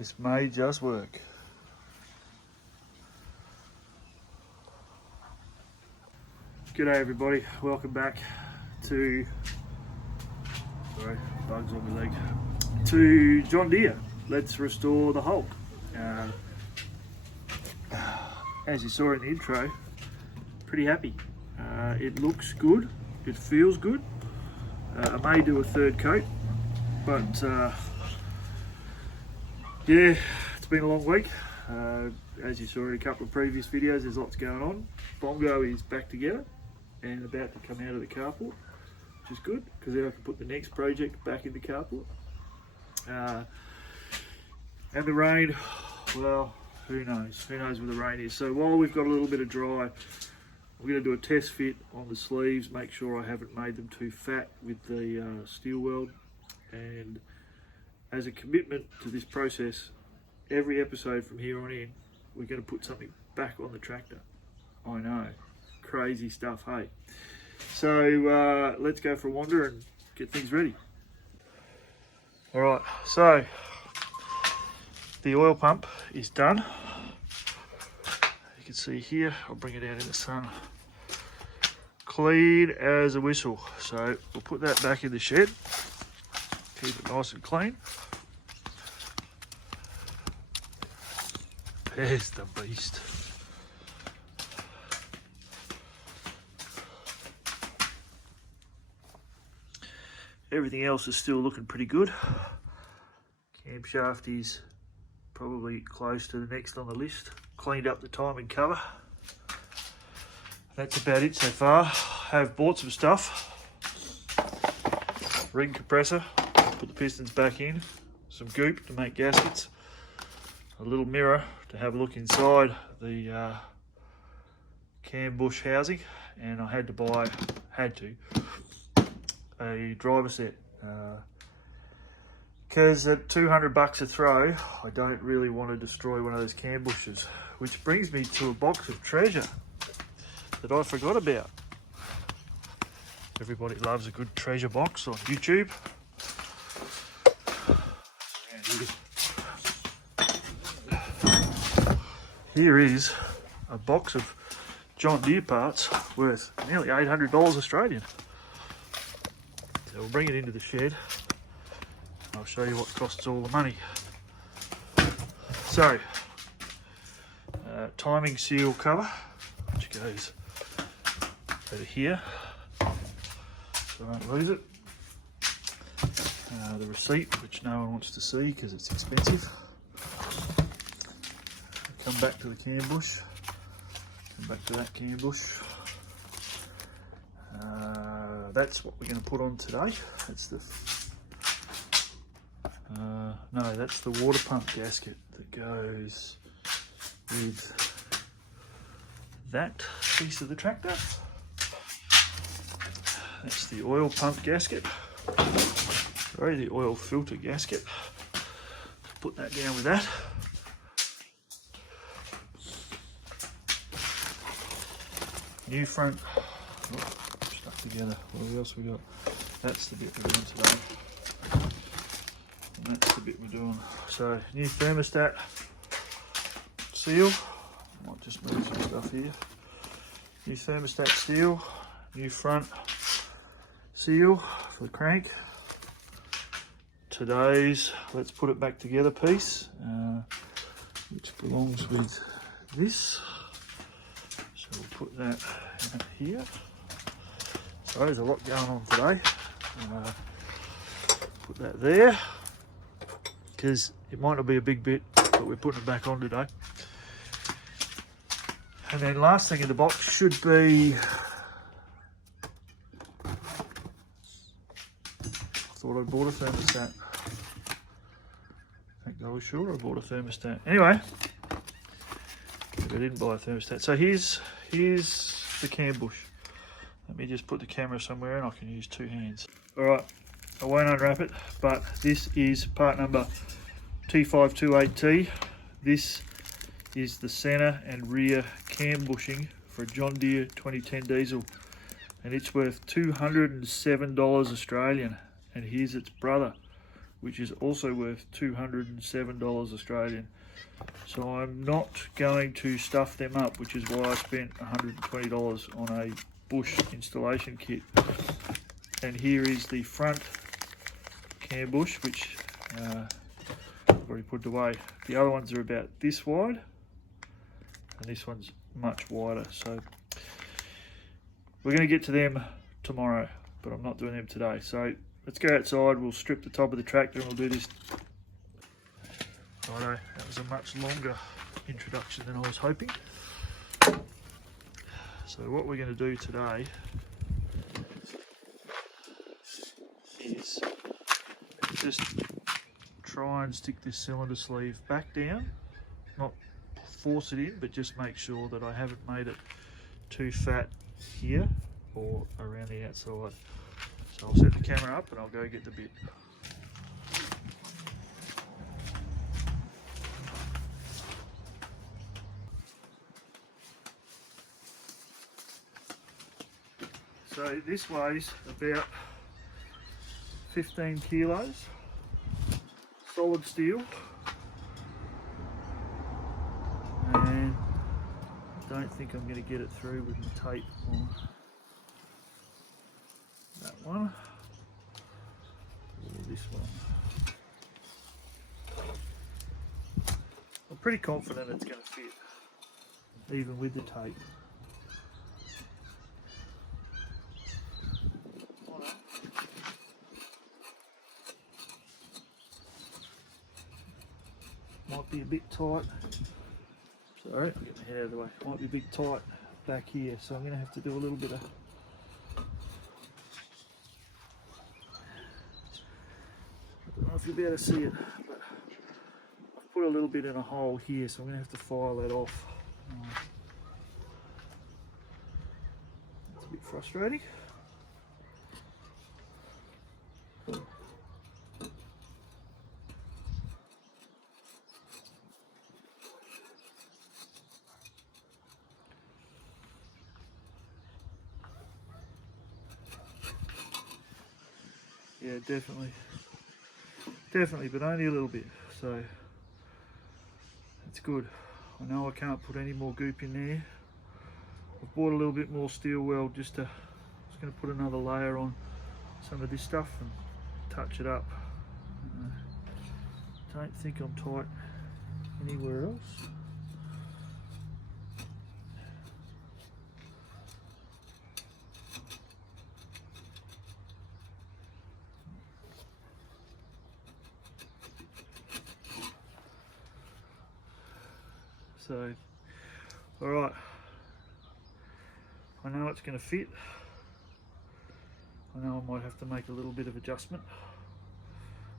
This may just work. G'day everybody, welcome back to, sorry, bugs on my leg, to John Deere. Let's restore the Hulk. As you saw in the intro, pretty happy. It looks good, it feels good. I may do a third coat, but yeah, it's been a long week. As you saw in a couple of previous videos, there's lots going on. Bongo is back together and about to come out of the carport, which is good because then I can put the next project back in the carport. And the rain, well, who knows where the rain is. So while we've got a little bit of dry, I'm going to do a test fit on the sleeves, make sure I haven't made them too fat with the steel weld. And as a commitment to this process, every episode from here on in, we're going to put something back on the tractor. I know, crazy stuff, hey? So let's go for a wander and get things ready. All right, so the oil pump is done. You can see here, I'll bring it out in the sun. Clean as a whistle. So we'll put that back in the shed. Keep it nice and clean. There's the beast. Everything else is still looking pretty good. Camshaft is probably close to the next on the list. Cleaned up the timing cover. That's about it so far. Have bought some stuff. Ring compressor, put the pistons back in. Some goop to make gaskets. A little mirror to have a look inside the cam bush housing. And I had to buy, a driver set. Because at $200 a throw, I don't really want to destroy one of those cam bushes. Which brings me to a box of treasure that I forgot about. Everybody loves a good treasure box on YouTube. Here is a box of John Deere parts worth nearly $800 Australian. So we'll bring it into the shed. I'll show you what costs all the money. So, timing seal cover, which goes over here, so I don't lose it. The receipt, which no one wants to see because it's expensive. Come back to the cam bush. Come back to that cam bush. That's what we're going to put on today. That's the no, that's the water pump gasket that goes with that piece of the tractor. That's the oil pump gasket. Sorry, the oil filter gasket. Put that down with that. New front, stuck together. What else we got? That's the bit we're doing today. And that's the bit we're doing. So, new thermostat seal. Might just move some stuff here. New thermostat seal. New front seal for the crank. Today's let's put it back together piece, which belongs with this. So we'll put that in here. So there's a lot going on today. Put that there, because it might not be a big bit, but we're putting it back on today. And then last thing in the box should be, I thought I bought a thermostat. I think I was sure I bought a thermostat. Anyway, I didn't buy a thermostat. So here's the cam bush. Let me just put the camera somewhere and I can use two hands. All right, I won't unwrap it, but this is part number T528T. This is the center and rear cam bushing for a John Deere 2010 diesel, and it's worth $207 Australian. And here's its brother, which is also worth $207 Australian. So I'm not going to stuff them up, which is why I spent $120 on a bush installation kit. And here is the front cam bush, which I've already put away. The other ones are about this wide, and this one's much wider. So we're going to get to them tomorrow, but I'm not doing them today. So let's go outside, we'll strip the top of the tractor and we'll do this. Righto, that was a much longer introduction than I was hoping. So what we're going to do today is just try and stick this cylinder sleeve back down, not force it in, but just make sure that I haven't made it too fat here or around the outside. So I'll set the camera up and I'll go get the bit. So this weighs about 15 kilos, solid steel, and I don't think I'm going to get it through with the tape on that one or this one. I'm pretty confident it's going to fit, even with the tape. Might be a bit tight. Sorry, I'll get my head out of the way. Might be a bit tight back here, so I'm going to have to do a little bit of. I don't know if you'll be able to see it, but I've put a little bit in a hole here, so I'm going to have to file that off. That's a bit frustrating. Yeah, definitely, but only a little bit, so it's good. I know I can't put any more goop in there. I've bought a little bit more steel weld just going to put another layer on some of this stuff and touch it up. Don't think I'm tight anywhere else. So, all right, I know it's going to fit. I know I might have to make a little bit of adjustment,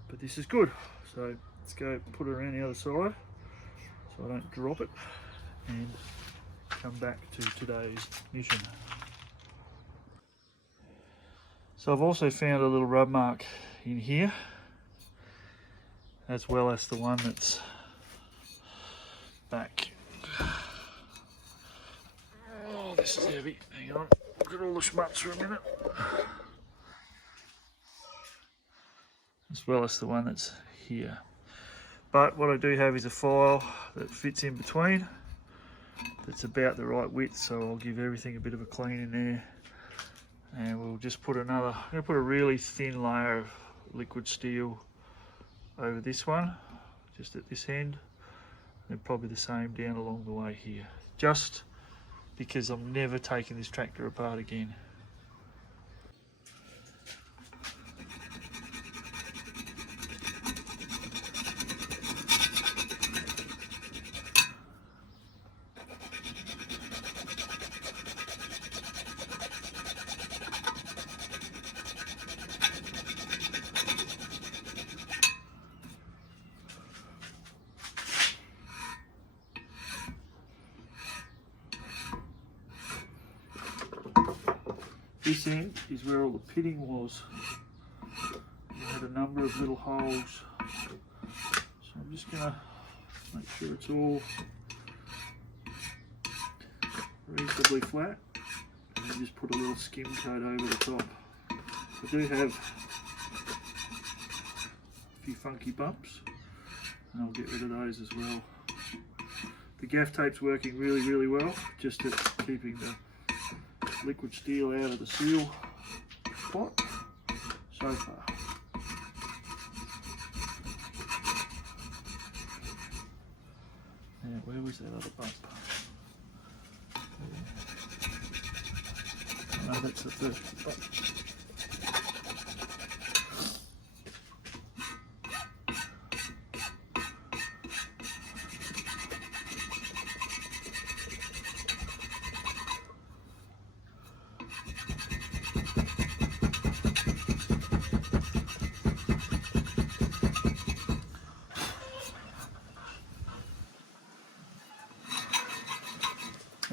but this is good. So let's go put it around the other side so I don't drop it and come back to today's mission. So I've also found a little rub mark in here, as well as the one that's back. Oh, this is heavy. Hang on, look at all the schmutz for a minute. As well as the one that's here. But what I do have is a file that fits in between, that's about the right width, so I'll give everything a bit of a clean in there. And we'll just put another, I'm going to put a really thin layer of liquid steel over this one, just at this end, and probably the same down along the way here, just because I'm never taking this tractor apart again. This end is where all the pitting was. It had a number of little holes. So I'm just going to make sure it's all reasonably flat. And then just put a little skim coat over the top. I do have a few funky bumps, and I'll get rid of those as well. The gaff tape's working really well, just at keeping the liquid steel out of the seal spot so far. Now, where was that other bump? No, that's the first bump.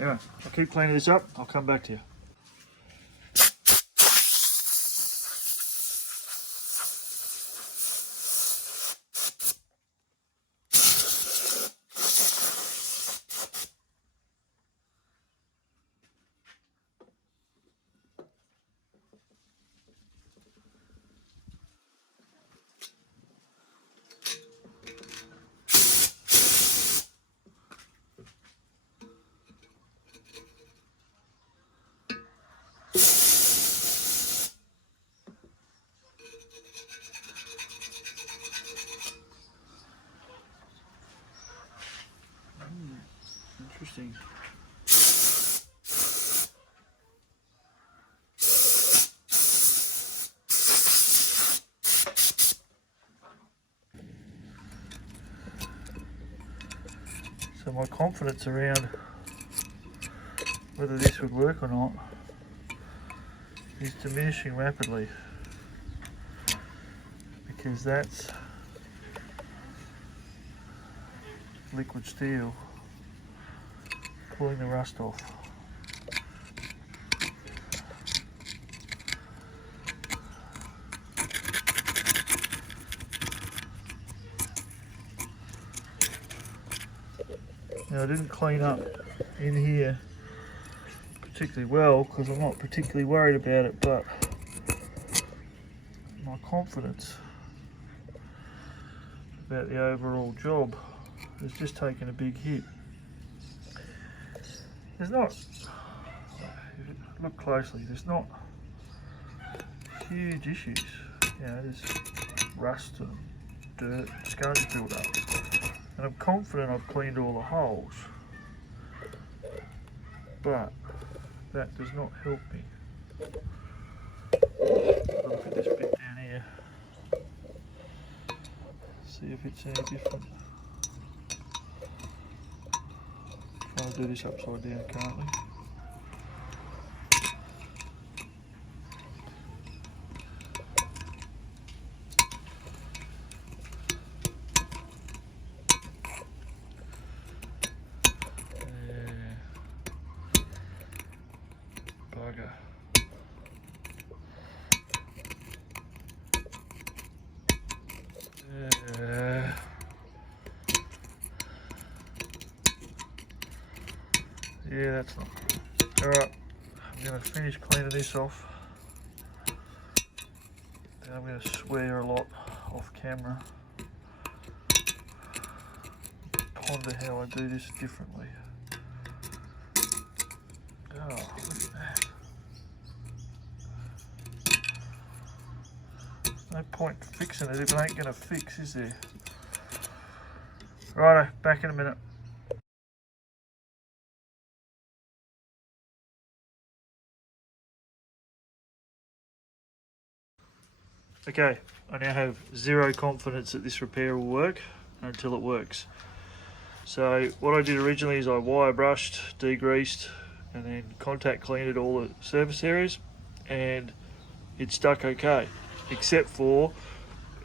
Anyway, I'll keep cleaning this up, I'll come back to you. Interesting. So my confidence around whether this would work or not is diminishing rapidly, because that's liquid steel pulling the rust off. Now I didn't clean up in here particularly well because I'm not particularly worried about it, but my confidence about the overall job has just taken a big hit. There's not, if you look closely, there's not huge issues. You know, there's rust and dirt, scurry build up. And I'm confident I've cleaned all the holes. But that does not help me. Look at this bit down here. See if it's any different. Trying to do this upside down currently. Bugger. Yeah, that's not good. Alright, I'm going to finish cleaning this off. Then I'm going to swear a lot off camera. Ponder how I do this differently. Oh, look at that. No point fixing it if it ain't going to fix, is there? Righto, back in a minute. Okay, I now have zero confidence that this repair will work until it works. So what I did originally is I wire brushed, degreased, and then contact cleaned all the surface areas, and it stuck okay, except for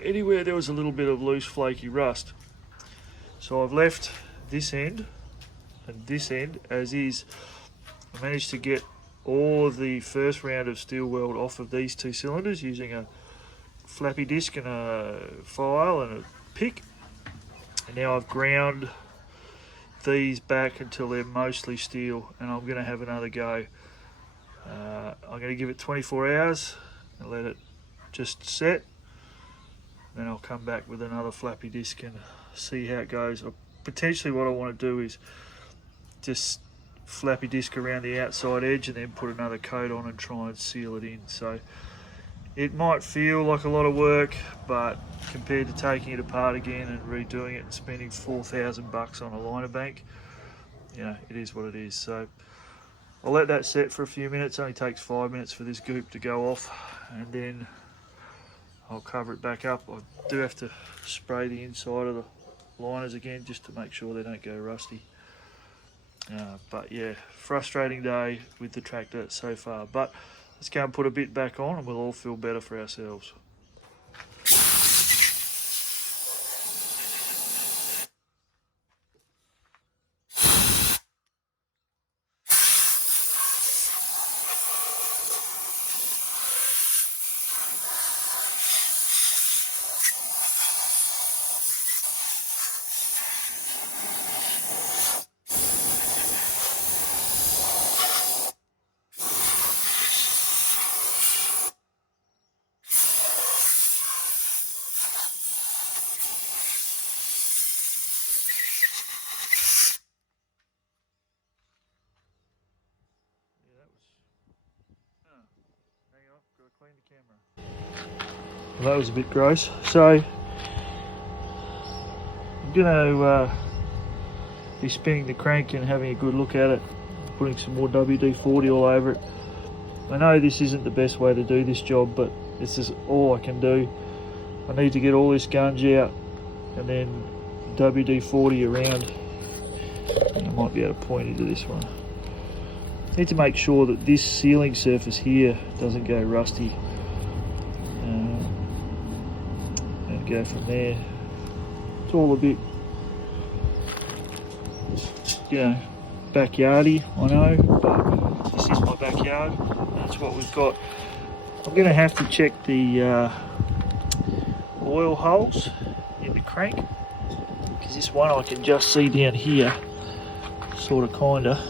anywhere there was a little bit of loose flaky rust. So I've left this end and this end as is. I managed to get all of the first round of steel weld off of these two cylinders using a flappy disc and a file and a pick, and now I've ground these back until they're mostly steel, and I'm going to have another go. I'm going to give it 24 hours and let it just set, Then I'll come back with another flappy disc and see how it goes. Potentially what I want to do is just flappy disc around the outside edge and then put another coat on and try and seal it in. So it might feel like a lot of work, but compared to taking it apart again and redoing it and spending $4,000 on a liner bank, you know, it is what it is. So I'll let that set for a few minutes. It only takes 5 minutes for this goop to go off, and then I'll cover it back up. I do have to spray the inside of the liners again just to make sure they don't go rusty. But yeah, frustrating day with the tractor so far, but let's go and put a bit back on and we'll all feel better for ourselves. Clean the camera. Well, that was a bit gross. So I'm going to be spinning the crank and having a good look at it, putting some more WD-40 all over it. I know this isn't the best way to do this job, but this is all I can do. I need to get all this gunge out and then WD-40 around. And I might be able to point into this one. Need to make sure that this sealing surface here doesn't go rusty, and go from there. It's all a bit, you know, backyardy, I know, but this is my backyard. That's what we've got. I'm going to have to check the oil holes in the crank, because this one I can just see down here, sort of, kinda,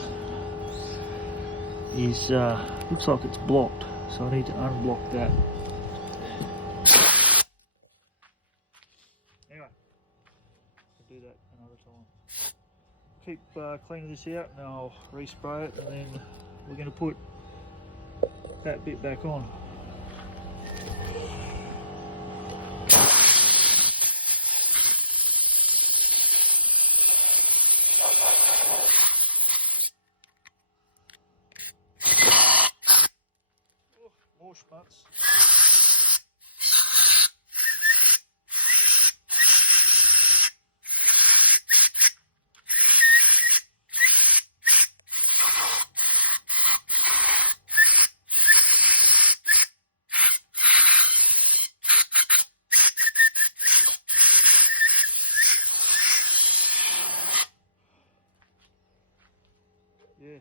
is looks like it's blocked, so I need to unblock that. Anyway, I'll do that another time. Keep cleaning this out and I'll respray it, and then we're going to put that bit back on. More schmutz. Yeah,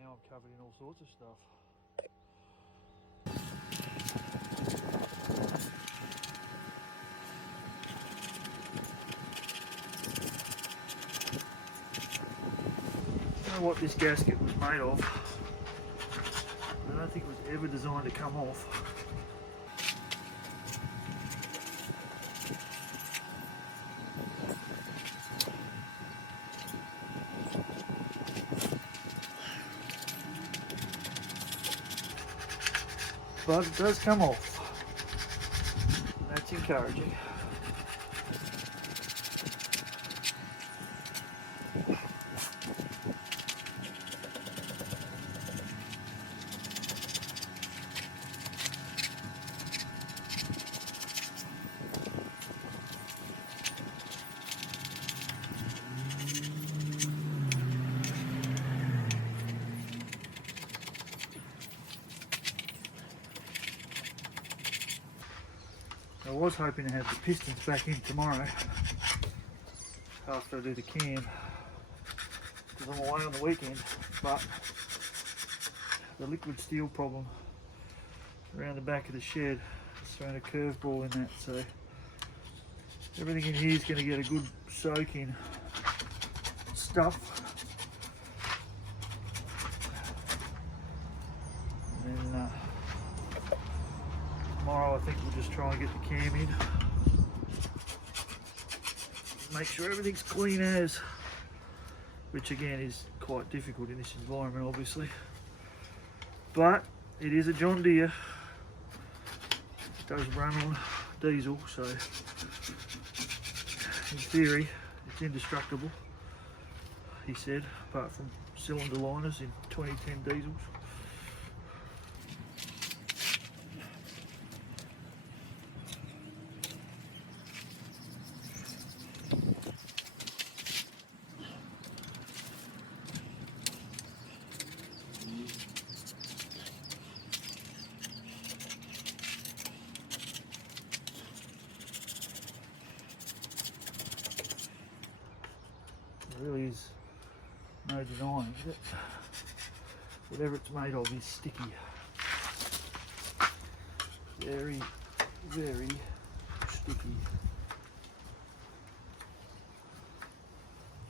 now I'm covered in all sorts of stuff. I don't know what this gasket was made of. I don't think it was ever designed to come off. But it does come off. That's encouraging. I was hoping to have the pistons back in tomorrow after I do the cam, because I'm away on the weekend, but the liquid steel problem around the back of the shed has thrown a curveball in that, so everything in here is going to get a good soak in stuff. And then tomorrow I think we'll just try and get the cam in. make sure everything's clean as, which again is quite difficult in this environment obviously. But it is a John Deere. It does run on diesel, so in theory it's indestructible, he said, apart from cylinder liners in 2010 diesels. There really is no denying it. Whatever it's made of is sticky. Very, very sticky.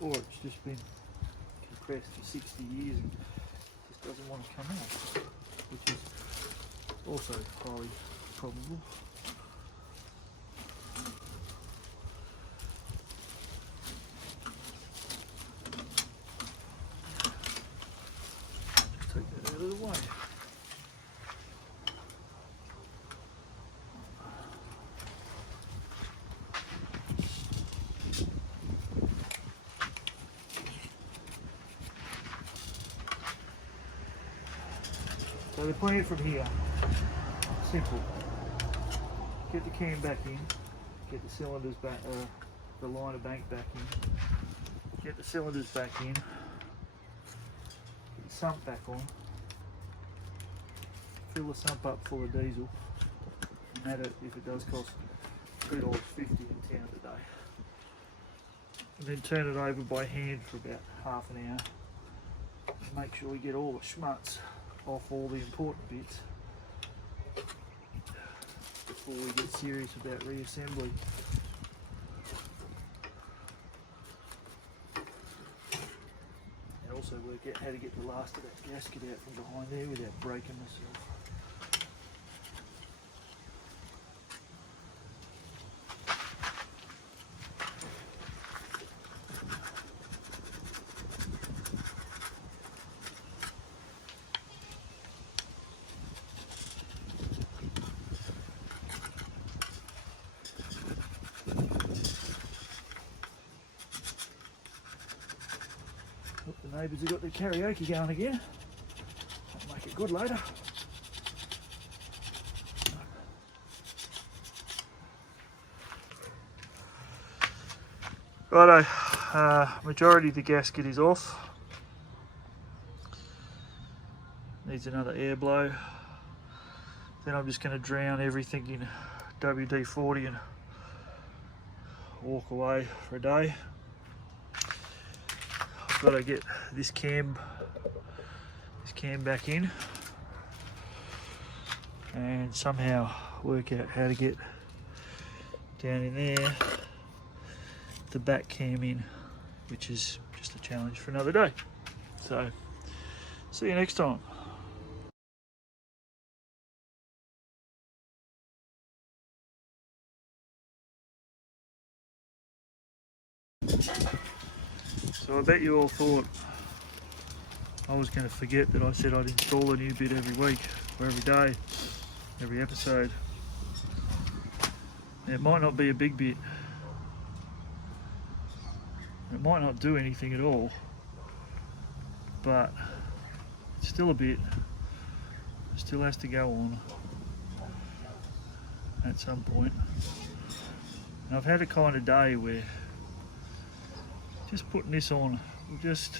Or it's just been compressed for 60 years and just doesn't want to come out, which is also highly probable. Take that out of the way. So the plan from here, simple. Get the cam back in, get the cylinders back, the liner bank back in, get the cylinders back in, get the sump back on, fill the sump up full of diesel, no matter if it does cost $2.50 in town today. And then turn it over by hand for about half an hour. And make sure we get all the schmutz off all the important bits before we get serious about reassembly. And also work out how to get the last of that gasket out from behind there without breaking myself. The neighbours have got their karaoke going again. I'll make it good later. Righto, majority of the gasket is off. Needs another air blow. Then I'm just going to drown everything in WD-40 and walk away for a day. Got to get this cam back in and somehow work out how to get down in there the back cam in, which is just a challenge for another day. So see you next time. So I bet you all thought I was going to forget that I said I'd install a new bit every week, or every day, every episode. It might not be a big bit. It might not do anything at all, but it's still a bit. It still has to go on at some point. And I've had a kind of day where just putting this on will just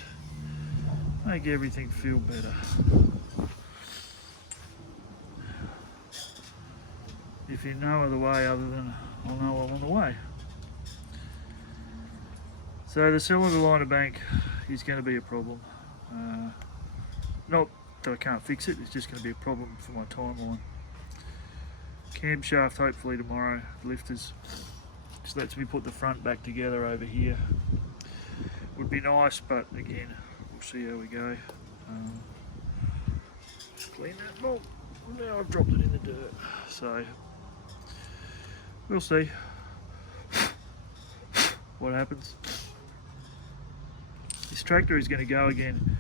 make everything feel better. If in no other way other than I'll know I'm on the way. So the cylinder liner bank is going to be a problem. Not that I can't fix it, it's just going to be a problem for my timeline. Camshaft hopefully tomorrow, lifters. Just lets me put the front back together over here. Would be nice, but again, we'll see how we go. Just clean that bolt. Now I've dropped it in the dirt, so we'll see. what happens. This tractor is going to go again.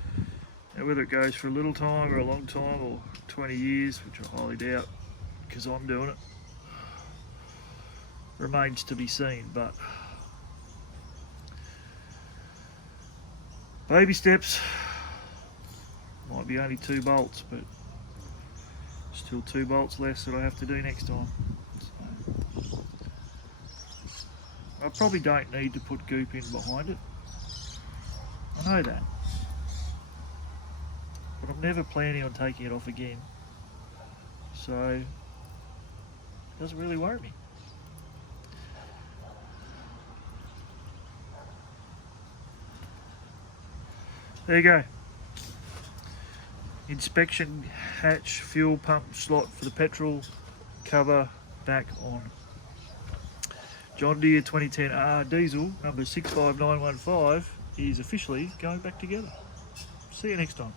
Now whether it goes for a little time or a long time or 20 years, which I highly doubt because I'm doing it, remains to be seen. But baby steps. Might be only 2 bolts, but still 2 bolts less that I have to do next time. So, I probably don't need to put goop in behind it. I know that. But I'm never planning on taking it off again. So, it doesn't really worry me. There you go. Inspection hatch fuel pump slot for the petrol cover back on. John Deere 2010R diesel number 65915 is officially going back together. See you next time.